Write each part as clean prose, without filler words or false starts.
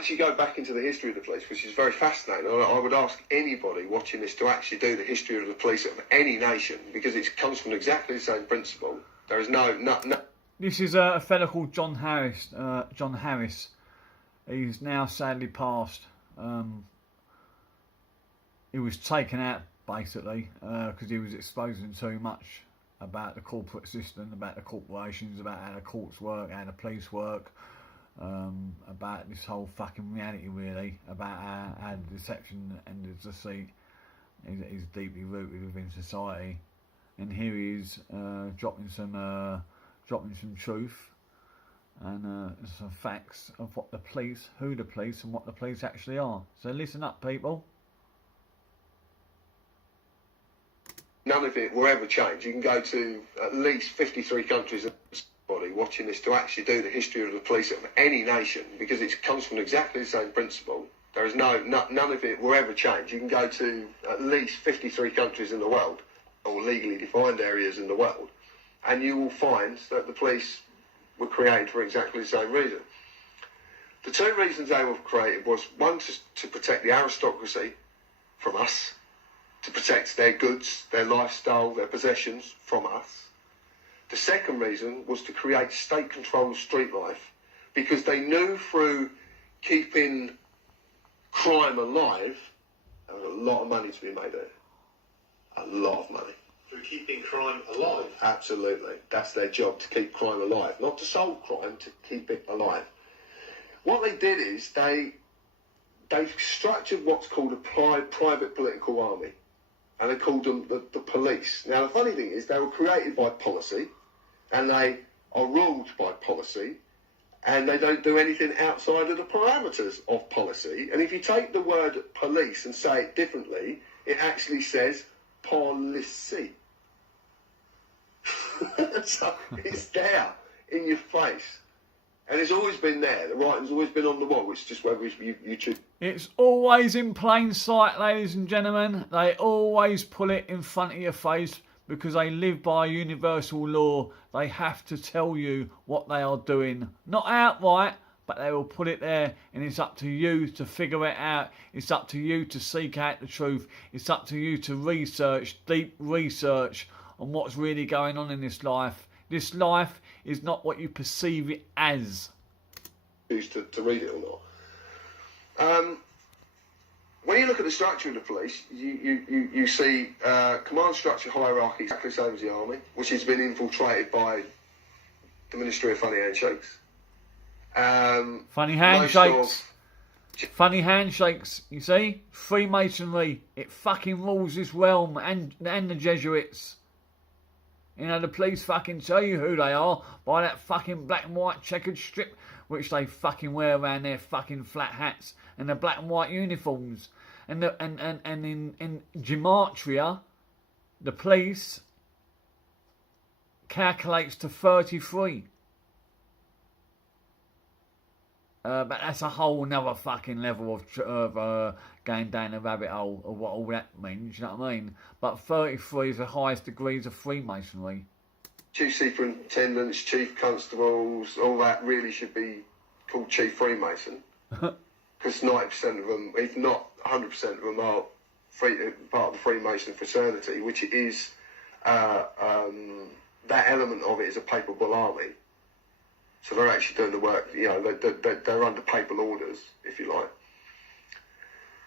actually go back into the history of the police, which is very fascinating, I would ask anybody watching this to actually do the history of the police of any nation, because it comes from exactly the same principle. There is no. This is a fella called John Harris. John Harris. He's now sadly passed. He was taken out basically because he was exposing too much about the corporate system, about the corporations, about how the courts work, how the police work, about this whole fucking reality really, about how the deception and the deceit is deeply rooted within society. And here he is dropping some truth and some facts of what the police, who the police, and what the police actually are. So listen up, people. None of it will ever change. You can go to at least 53 countries watching this to actually do the history of the police of any nation, because it comes from exactly the same principle. There is none of it will ever change. You can go to at least 53 countries in the world, or legally defined areas in the world, and you will find that the police were created for exactly the same reason. The two reasons they were created was, one, to protect the aristocracy from us, to protect their goods, their lifestyle, their possessions from us. The second reason was to create state control of street life, because they knew through keeping crime alive, there was a lot of money to be made there. A lot of money. Through keeping crime alive? Absolutely. That's their job, to keep crime alive. Not to solve crime, to keep it alive. What they did is they structured what's called a private political army. And they called them the police. Now, the funny thing is, they were created by policy, and they are ruled by policy, and they don't do anything outside of the parameters of policy. And if you take the word police and say it differently, it actually says policy. So it's there in your face. And it's always been there. The writing's always been on the wall. It's just whether you choose. It's always in plain sight, ladies and gentlemen. They always pull it in front of your face because they live by universal law. They have to tell you what they are doing. Not outright, but they will put it there, and it's up to you to figure it out. It's up to you to seek out the truth. It's up to you to research, deep research on what's really going on in this life. This life is not what you perceive it as. Choose to read it or not. When you look at the structure of the police, you see command structure hierarchy, exactly the same as the army, which has been infiltrated by the Ministry of Funny Handshakes. Funny handshakes. Funny handshakes, you see? Freemasonry. It fucking rules this realm, and the Jesuits. You know, the police fucking tell you who they are by that fucking black and white checkered strip which they fucking wear around their fucking flat hats and the black and white uniforms. And in Gematria, the police calculates to 33. But that's a whole nother fucking level of going down the rabbit hole of what all that means, you know what I mean? But 33 is the highest degrees of Freemasonry. Chief superintendents, chief constables, all that really should be called chief Freemason. Because 90% of them, if not 100% of them, are part of the Freemason fraternity, which is, that element of it is a papal army. So they're actually doing the work, you know, they're under papal orders, if you like.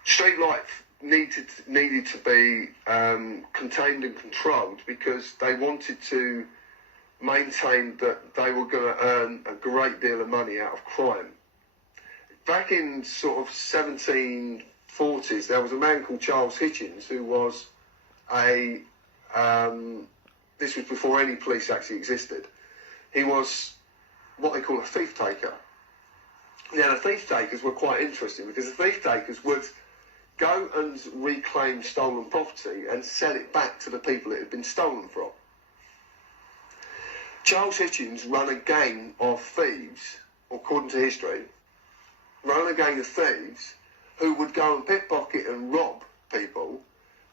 Street life needed to be contained and controlled because they wanted to maintain that they were going to earn a great deal of money out of crime. Back in sort of 1740s, there was a man called Charles Hitchens who was this was before any police actually existed. He was what they call a thief taker. Now, the thief takers were quite interesting because the thief takers would go and reclaim stolen property and sell it back to the people it had been stolen from. Charles Hitchens ran a gang of thieves, according to history, ran a gang of thieves who would go and pickpocket and rob people,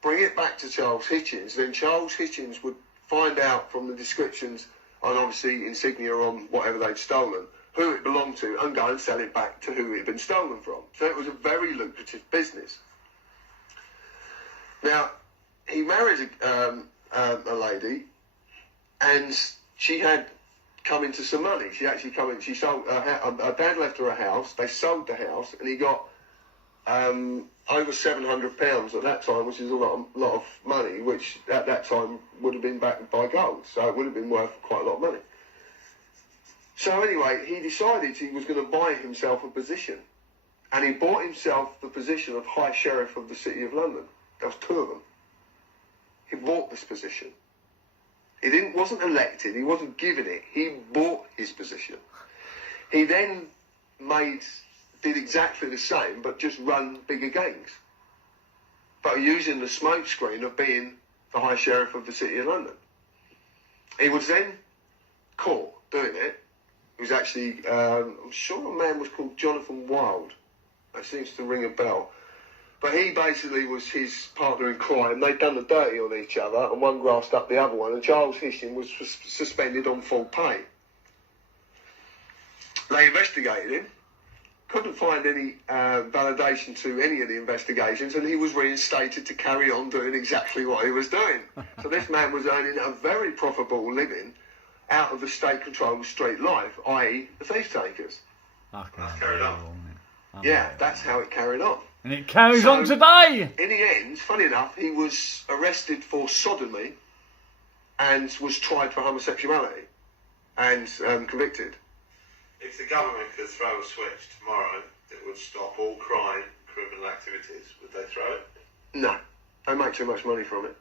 bring it back to Charles Hitchens, then Charles Hitchens would find out from the descriptions and obviously insignia on whatever they'd stolen, who it belonged to, and go and sell it back to who it had been stolen from. So it was a very lucrative business. Now, he married a lady, and she had come into some money. She actually come in. She sold. Her dad left her a house. They sold the house, and he got over £700 at that time, which is a lot of money, which at that time would have been backed by gold. So it would have been worth quite a lot of money. So anyway, he decided he was going to buy himself a position, and he bought himself the position of High Sheriff of the City of London. There was two of them. He bought this position. He wasn't elected. He wasn't given it. He bought his position. He then did exactly the same, but just run bigger gangs. But using the smoke screen of being the High Sheriff of the City of London. He was then caught doing it. He was actually, I'm sure a man was called Jonathan Wild. That seems to ring a bell. But he basically was his partner in crime. They'd done the dirty on each other, and one grassed up the other one, and Charles Hisham was suspended on full pay. They investigated him, couldn't find any validation to any of the investigations, and he was reinstated to carry on doing exactly what he was doing. So this man was earning a very profitable living out of the state-controlled street life, i.e. the thief takers. That's carried on. Yeah, that's how it carried on. And it carries on today. In the end, funny enough, he was arrested for sodomy and was tried for homosexuality and convicted. If the government could throw a switch tomorrow that would stop all crime, criminal activities, would they throw it? No, they make too much money from it.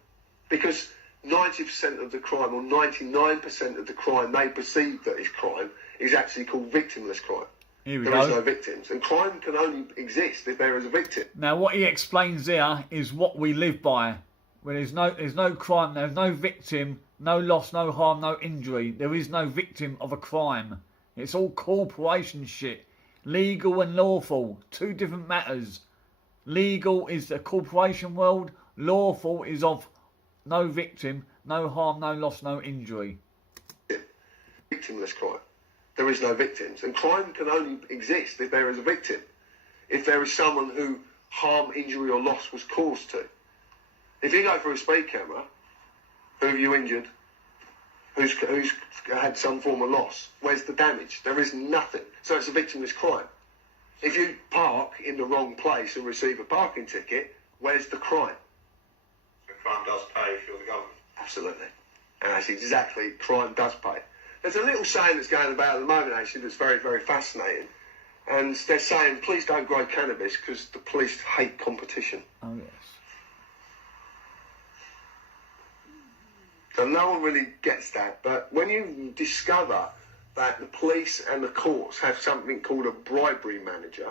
Because 90% of the crime, or 99% of the crime they perceive that is crime, is actually called victimless crime. Here we There go. is no victims, and crime can only exist if there is a victim. Now, what he explains here is what we live by. When there's no crime, there's no victim, no loss, no harm, no injury. There is no victim of a crime. It's all corporation shit. Legal and lawful, two different matters. Legal is the corporation world. Lawful is of no victim, no harm, no loss, no injury. Victimless crime. There is no victims, and crime can only exist if there is a victim. If there is someone who harm, injury or loss was caused to. If you go for a speed camera, who have you injured? Who's had some form of loss? Where's the damage? There is nothing. So it's a victimless crime. If you park in the wrong place and receive a parking ticket, where's the crime? So crime does pay if you're the government. Absolutely. And that's exactly, crime does pay. There's a little saying that's going about at the moment, actually, that's very, very fascinating. And they're saying, please don't grow cannabis because the police hate competition. Oh, yes. So no one really gets that. But when you discover that the police and the courts have something called a bribery manager,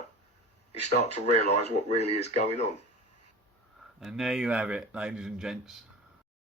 you start to realise what really is going on. And there you have it, ladies and gents.